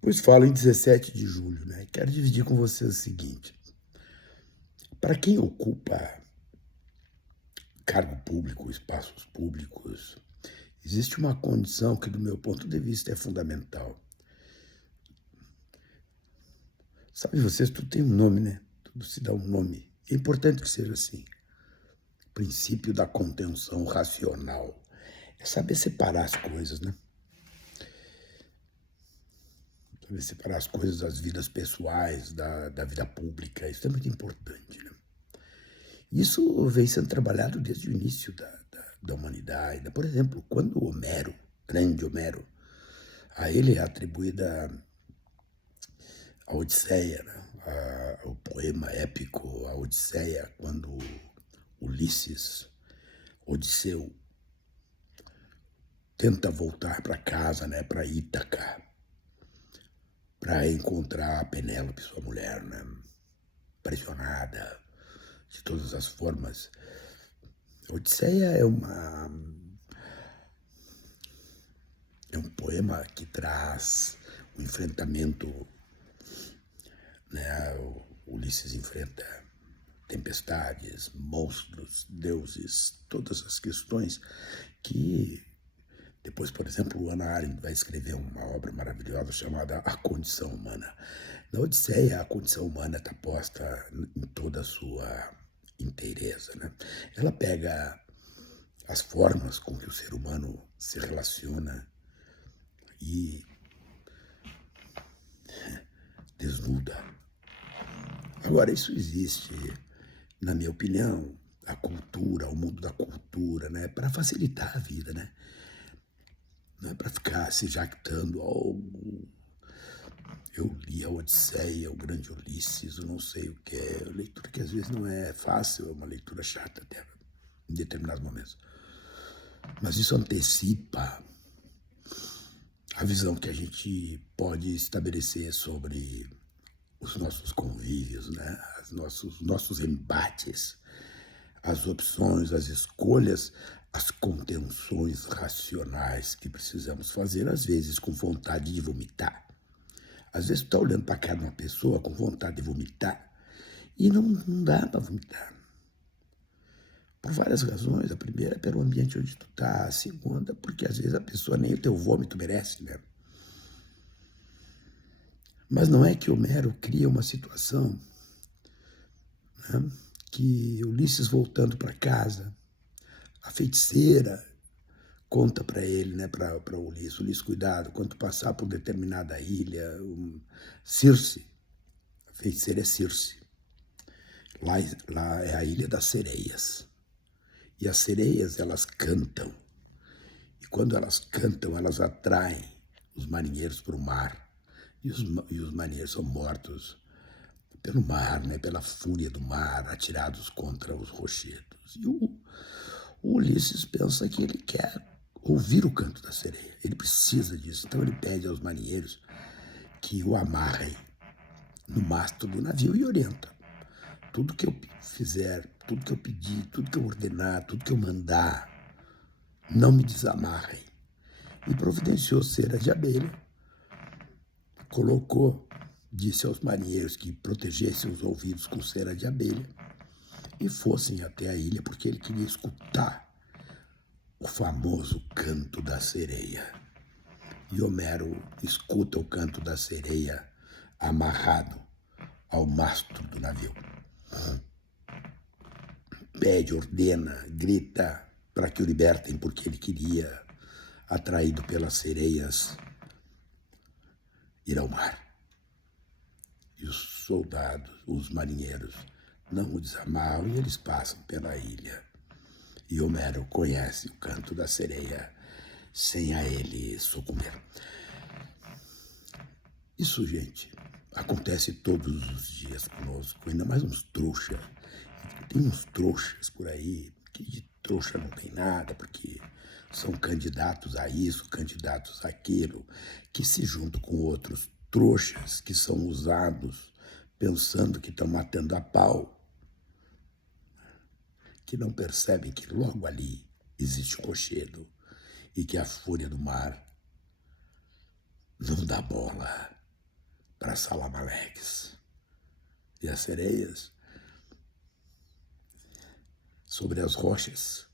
Pois falo em 17 de julho, né? Quero dividir com você o seguinte: para quem ocupa cargo público, espaços públicos, existe uma condição que, do meu ponto de vista, é fundamental. Sabe, vocês, tudo tem um nome, né? Tudo se dá um nome. É importante que seja assim. O princípio da contenção racional. É saber separar as coisas, né? Saber separar as coisas das vidas pessoais, da vida pública. Isso é muito importante, né? Isso vem sendo trabalhado desde o início da humanidade. Por exemplo, quando Homero, grande Homero, a ele é atribuída a Odisseia, né? O poema épico, a Odisseia, quando Ulisses, Odisseu, tenta voltar para casa, né, para Ítaca, para encontrar a Penélope, sua mulher, né, pressionada de todas as formas. Odisseia é um poema que traz o enfrentamento, né? O Ulisses enfrenta tempestades, monstros, deuses, todas as questões que depois, por exemplo, Hannah Arendt vai escrever uma obra maravilhosa chamada A Condição Humana. Na Odisseia, a condição humana está posta em toda a sua inteireza, né? Ela pega as formas com que o ser humano se relaciona e desnuda. Agora, isso existe, na minha opinião, a cultura, o mundo da cultura, né, para facilitar a vida, né? Não é para ficar se jactando, eu li a Odisseia, o grande Ulisses, eu não sei o que é, leitura que às vezes não é fácil, é uma leitura chata até, em determinados momentos. Mas isso antecipa a visão que a gente pode estabelecer sobre os nossos convívios, né? Nossos embates, as opções, as escolhas, as contenções racionais que precisamos fazer, às vezes com vontade de vomitar. Às vezes tu está olhando para a cara de uma pessoa com vontade de vomitar e não dá para vomitar. Por várias razões. A primeira é pelo ambiente onde tu está. A segunda, porque às vezes a pessoa nem o teu vômito merece, né? Mas não é que Homero cria uma situação, né, que Ulisses voltando para casa, a feiticeira conta para ele, né, para Ulisses, cuidado, quando passar por determinada ilha, Circe, a feiticeira é Circe, lá é a ilha das sereias, e as sereias, elas cantam, e quando elas cantam, elas atraem os marinheiros para o mar, e os marinheiros são mortos pelo mar, né, pela fúria do mar, atirados contra os rochedos. E o Ulisses pensa que ele quer ouvir o canto da sereia, ele precisa disso, então ele pede aos marinheiros que o amarrem no mastro do navio e orienta. Tudo que eu fizer, tudo que eu pedir, tudo que eu ordenar, tudo que eu mandar, não me desamarrem. E providenciou cera de abelha, colocou, disse aos marinheiros que protegessem os ouvidos com cera de abelha e fossem até a ilha porque ele queria escutar o famoso canto da sereia. E Homero escuta o canto da sereia amarrado ao mastro do navio. Pede, ordena, grita para que o libertem porque ele queria, atraído pelas sereias, ir ao mar. E os soldados, os marinheiros, não o desamarram e eles passam pela ilha. E Homero conhece o canto da sereia sem a ele sucumbir. Isso, gente, acontece todos os dias conosco, ainda mais uns trouxas. Tem uns trouxas por aí, que de trouxa não tem nada, porque são candidatos a isso, candidatos àquilo, que se juntam com outros trouxas que são usados pensando que estão matando a pau, que não percebem que logo ali existe o rochedo e que a fúria do mar não dá bola. para Salamaleques. E as sereias, sobre as rochas,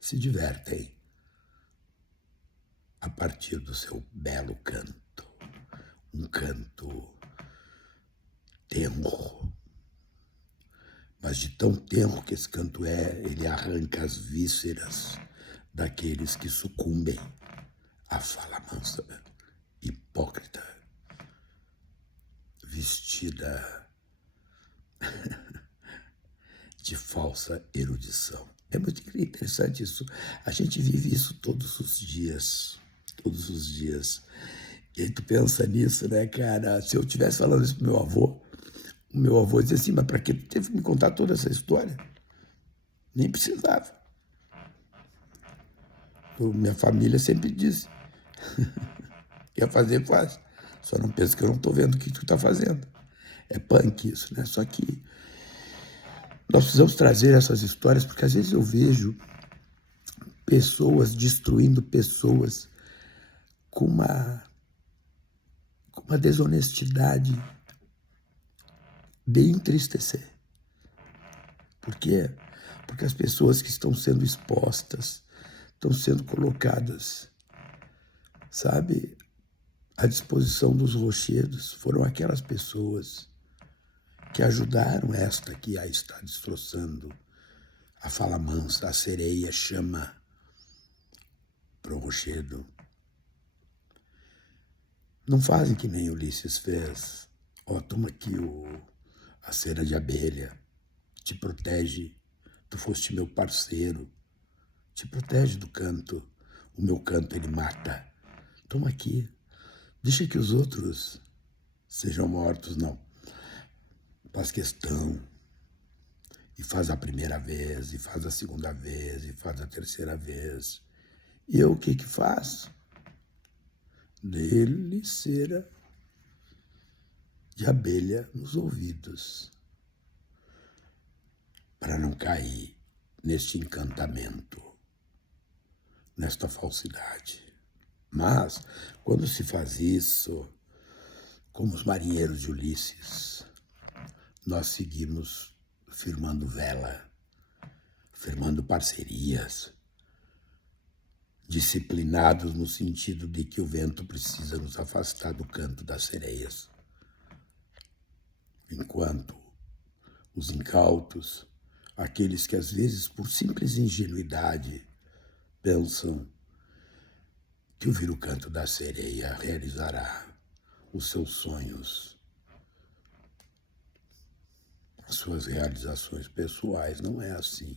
se divertem a partir do seu belo canto. Um canto tenro. Mas de tão tenro que esse canto é, ele arranca as vísceras daqueles que sucumbem à fala mansa, hipócrita, vestida de falsa erudição. É muito interessante isso. A gente vive isso todos os dias. Todos os dias. E aí tu pensa nisso, né, cara? Se eu estivesse falando isso pro meu avô, o meu avô dizia assim, mas para que tu teve que me contar toda essa história? Nem precisava. Minha família sempre disse, quer fazer, faz. Só não pensa que eu não estou vendo o que tu está fazendo. É punk isso, né? Só que nós precisamos trazer essas histórias, porque às vezes eu vejo pessoas destruindo pessoas com uma desonestidade de entristecer. Por quê? Porque as pessoas que estão sendo expostas, estão sendo colocadas, sabe, à disposição dos rochedos, foram aquelas pessoas que ajudaram esta que a está destroçando. A fala mansa, a sereia chama para o rochedo. Não fazem que nem Ulisses fez. Ó, toma aqui a cera de abelha, te protege, tu foste meu parceiro, te protege do canto, o meu canto ele mata. Toma aqui, deixa que os outros sejam mortos, não. Faz questão, e faz a primeira vez, e faz a segunda vez, e faz a terceira vez. E eu o que que faço? Dele cera de abelha nos ouvidos, para não cair neste encantamento, nesta falsidade. Mas, quando se faz isso, como os marinheiros de Ulisses, nós seguimos firmando vela, firmando parcerias, disciplinados no sentido de que o vento precisa nos afastar do canto das sereias. Enquanto os incautos, aqueles que às vezes por simples ingenuidade pensam que ouvir o canto da sereia realizará os seus sonhos, as suas realizações pessoais. Não é assim.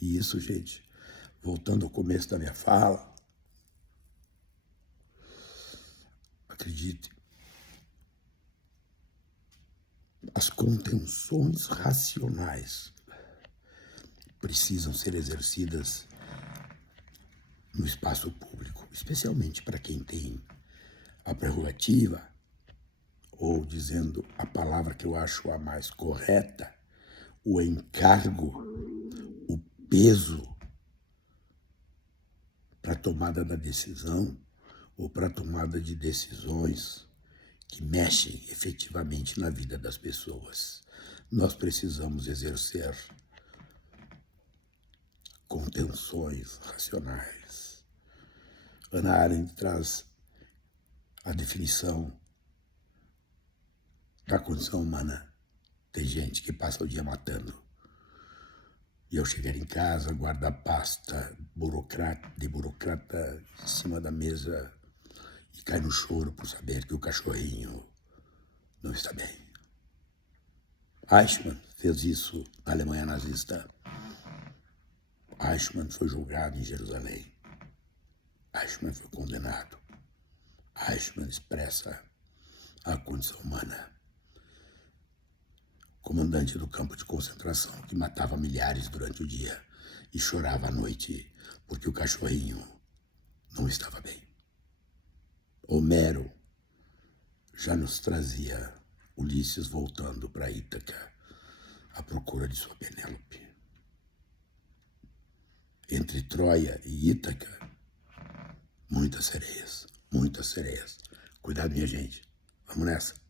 E isso, gente, voltando ao começo da minha fala, acredite, as contenções racionais precisam ser exercidas no espaço público, especialmente para quem tem a prerrogativa, ou dizendo a palavra que eu acho a mais correta, o encargo, o peso para a tomada da decisão ou para a tomada de decisões que mexem efetivamente na vida das pessoas. Nós precisamos exercer contenções racionais. Hannah Arendt traz a definição da condição humana. Tem gente que passa o dia matando. E ao chegar em casa, guarda a pasta de burocrata em cima da mesa e cai no choro por saber que o cachorrinho não está bem. Eichmann fez isso na Alemanha nazista. Eichmann foi julgado em Jerusalém. Eichmann foi condenado. Eichmann expressa a condição humana. Comandante do campo de concentração que matava milhares durante o dia e chorava à noite porque o cachorrinho não estava bem. Homero já nos trazia Ulisses voltando para Ítaca à procura de sua Penélope. Entre Troia e Ítaca, muitas sereias, muitas sereias. Cuidado, minha gente, Vamos nessa.